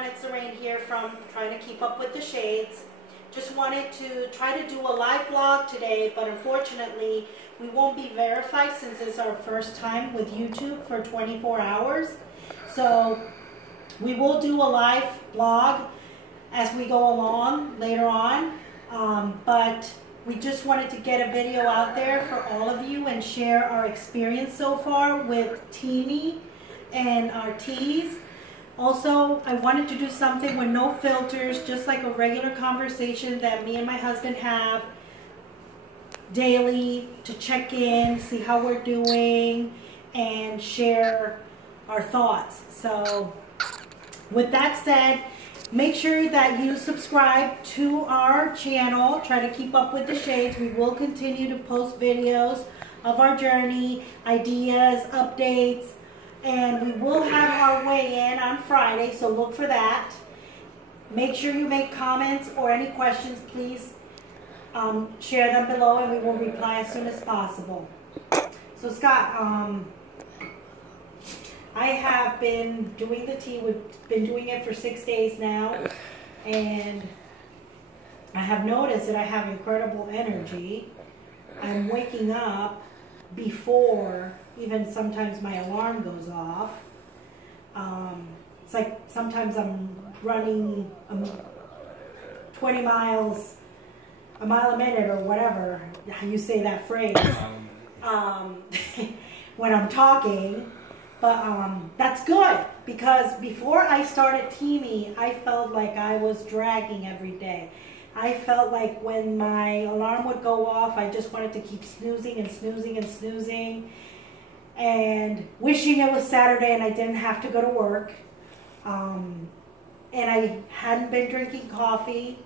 everyone, it's Lorraine here from Trying to Keep Up with the Shades. Just wanted to try to do a live blog today, but unfortunately we won't be verified since it's our first time with YouTube for 24 hours. So we will do a live blog as we go along later on, but we just wanted to get a video out there for all of you and share our experience so far with Teami and our teas. Also, I wanted to do something with no filters, just like a regular conversation that me and my husband have daily, to check in, see how we're doing, and share our thoughts. So with that said, make sure that you subscribe to our channel. Try to keep up with the shades. We will continue to post videos of our journey, ideas, updates, and we will have our weigh-in on Friday, so look for that. Make sure you make comments or any questions, please share them below and we will reply as soon as possible. So Scott, I have been doing the tea. We've been doing it for 6 days now, and I have noticed that I have incredible energy. I'm waking up before even sometimes my alarm goes off. It's like sometimes I'm running 20 miles, a mile a minute or whatever you say that phrase, when I'm talking. But that's good, because before I started Teami, I felt like I was dragging every day. I felt like when my alarm would go off, I just wanted to keep snoozing and snoozing and snoozing, and wishing it was Saturday and I didn't have to go to work. And I hadn't been drinking coffee,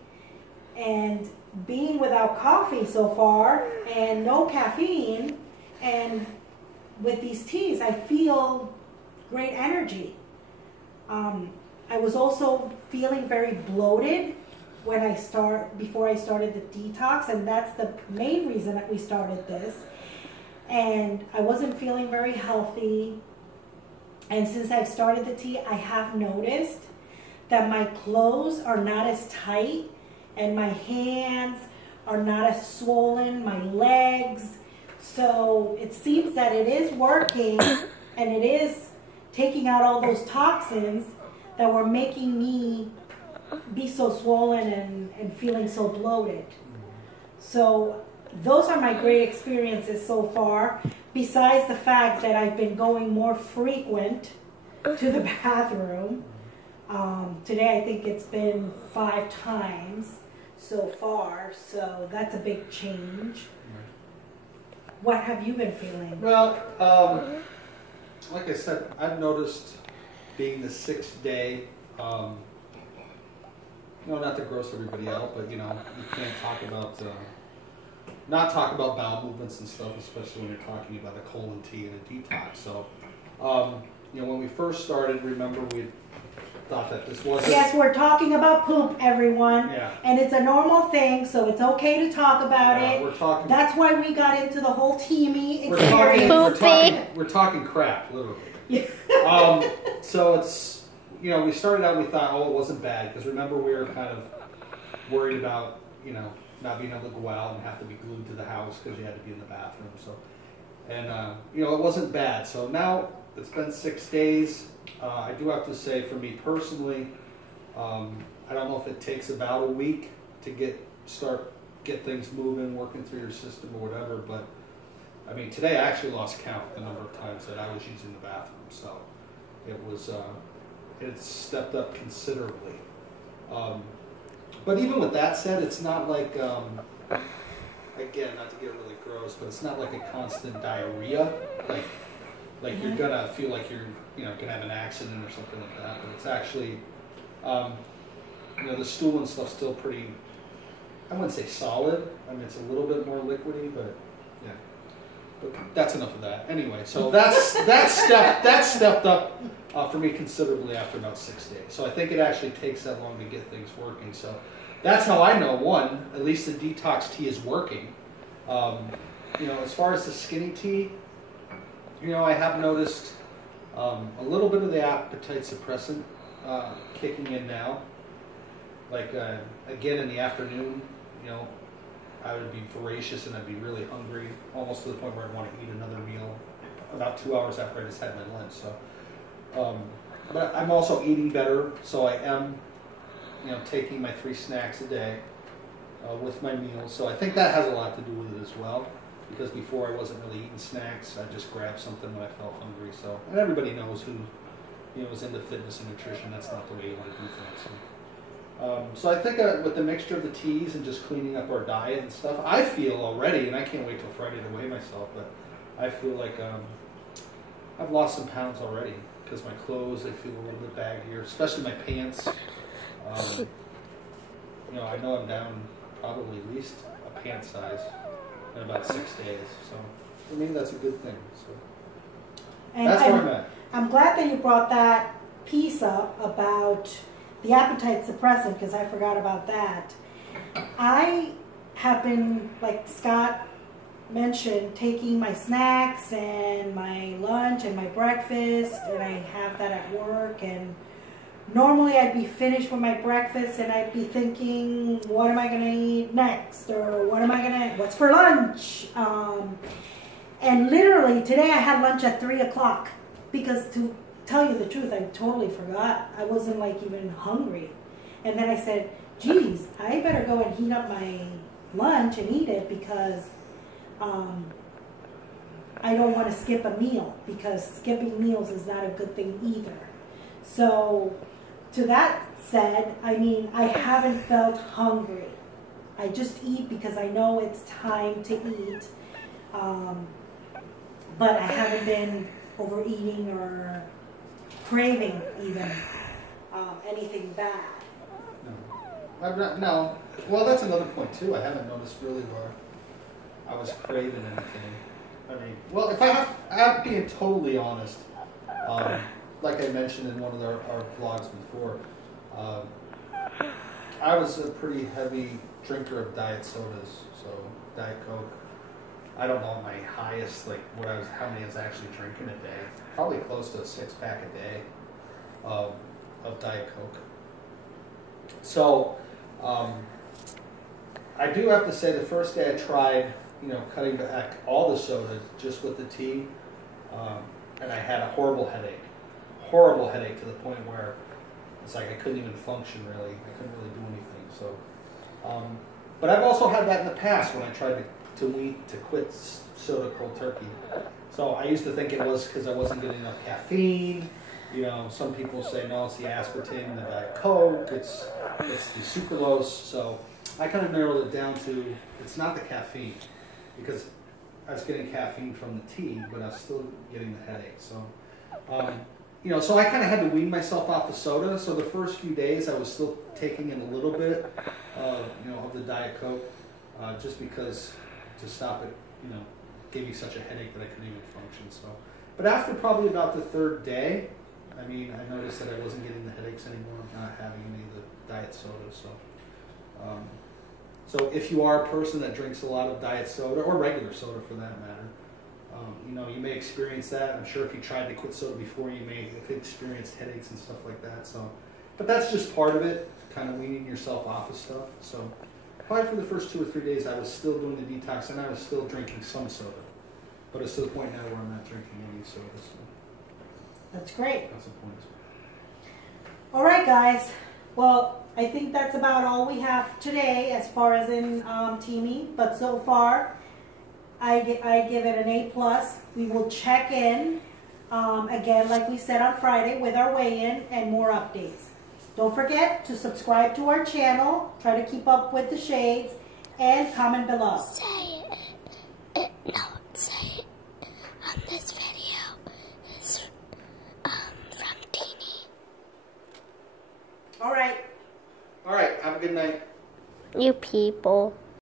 and being without coffee so far and no caffeine, and with these teas, I feel great energy. I was also feeling very bloated before I started the detox, and that's the main reason that we started this. And I wasn't feeling very healthy. And since I've started the tea, I have noticed that my clothes are not as tight, and my hands are not as swollen, my legs. So it seems that it is working, and it is taking out all those toxins that were making me be so swollen and feeling so bloated. So those are my great experiences so far, besides the fact that I've been going more frequent to the bathroom. Today I think it's been 5 times so far, so that's a big change. What have you been feeling? Well, like I said, I've noticed being the 6th day, not to gross everybody out, but you can't not talk about bowel movements and stuff, especially when you're talking about a colon tea and a detox. So, when we first started, remember we thought that this wasn't... Yes, we're talking about poop, everyone. Yeah. And it's a normal thing, so it's okay to talk about it. We're talking... That's why we got into the whole Teami experience. We're talking crap, literally. Yeah. So it's, we started out and we thought, oh, it wasn't bad, because remember we were kind of worried about, not being able to go out and have to be glued to the house because you had to be in the bathroom. So, and it wasn't bad. So now it's been 6 days. I do have to say, for me personally, I don't know if it takes about a week to get things moving, working through your system or whatever, but I mean, today I actually lost count the number of times that I was using the bathroom, so it was, it stepped up considerably. But even with that said, it's not like, again, not to get really gross, but it's not like a constant diarrhea, like you're gonna feel like you're, gonna have an accident or something like that, but it's actually, the stool and stuff's still pretty, I wouldn't say solid. I mean, it's a little bit more liquidy, but yeah. But that's enough of that. Anyway, so that's stepped up for me considerably after about 6 days. So I think it actually takes that long to get things working. So that's how I know, one, at least the detox tea is working. As far as the skinny tea, I have noticed a little bit of the appetite suppressant kicking in now. Like, again, in the afternoon, you know, I would be voracious and I'd be really hungry, almost to the point where I'd want to eat another meal about 2 hours after I just had my lunch. So, but I'm also eating better, so I am, you know, taking my 3 snacks a day with my meals. So I think that has a lot to do with it as well, because before I wasn't really eating snacks. I just grabbed something when I felt hungry. So, and everybody knows who, you know, is into fitness and nutrition. That's not the way you want to do things. So I think with the mixture of the teas and just cleaning up our diet and stuff, I feel already, and I can't wait till Friday to weigh myself, but I feel like I've lost some pounds already, because my clothes, they feel a little bit baggier, especially my pants. You know, I know I'm down probably at least a pant size in about 6 days, so for me that's a good thing. So and that's where I'm at. I'm glad that you brought that piece up about the appetite suppressant, because I forgot about that. I have been, like Scott mentioned, taking my snacks and my lunch and my breakfast, and I have that at work, and normally I'd be finished with my breakfast and I'd be thinking, what am I going to eat next, or what's for lunch? And literally today I had lunch at 3 o'clock, because to tell you the truth, I totally forgot. I wasn't like even hungry. And then I said, geez, I better go and heat up my lunch and eat it, because I don't want to skip a meal, because skipping meals is not a good thing either. So to that said, I mean, I haven't felt hungry. I just eat because I know it's time to eat. But I haven't been overeating or craving even anything bad. No. No. Well, that's another point too. I haven't noticed really where I was craving anything. I mean, well, if I'm being totally honest, like I mentioned in one of our vlogs before, I was a pretty heavy drinker of diet sodas, so Diet Coke. I don't know my highest, like how many I was actually drinking a day. Probably close to a 6-pack a day of Diet Coke. So I do have to say, the first day I tried, you know, cutting back all the soda just with the tea, and I had a horrible headache to the point where it's like I couldn't even function really. I couldn't really do anything. So, but I've also had that in the past when I tried to quit soda cold turkey. So I used to think it was because I wasn't getting enough caffeine. You know, some people say no, it's the aspartame in the Diet Coke, it's the sucralose. So I kind of narrowed it down to it's not the caffeine, because I was getting caffeine from the tea, but I was still getting the headache. So, you know, so I kind of had to wean myself off the soda. So the first few days I was still taking in a little bit, you know, of the Diet Coke, just because to stop it, you know, gave me such a headache that I couldn't even function. So, but after probably about the 3rd day, I mean, I noticed that I wasn't getting the headaches anymore, not having any of the diet soda. So, so if you are a person that drinks a lot of diet soda, or regular soda for that matter, you know, you may experience that. I'm sure if you tried to quit soda before, you may have experienced headaches and stuff like that. So, but that's just part of it, kind of weaning yourself off of stuff. So, probably for the first 2 or 3 days, I was still doing the detox, and I was still drinking some soda. But it's to the point now where I'm not drinking any soda. So that's great. That's the point. All right, guys. Well, I think that's about all we have today as far as in Teami. But so far, I give it an A+. We will check in again, like we said, on Friday with our weigh-in and more updates. Don't forget to subscribe to our channel. Try to keep up with the shades, and comment below. Say it. No, say it. On this video is from Teami. All right. All right. Have a good night. You people.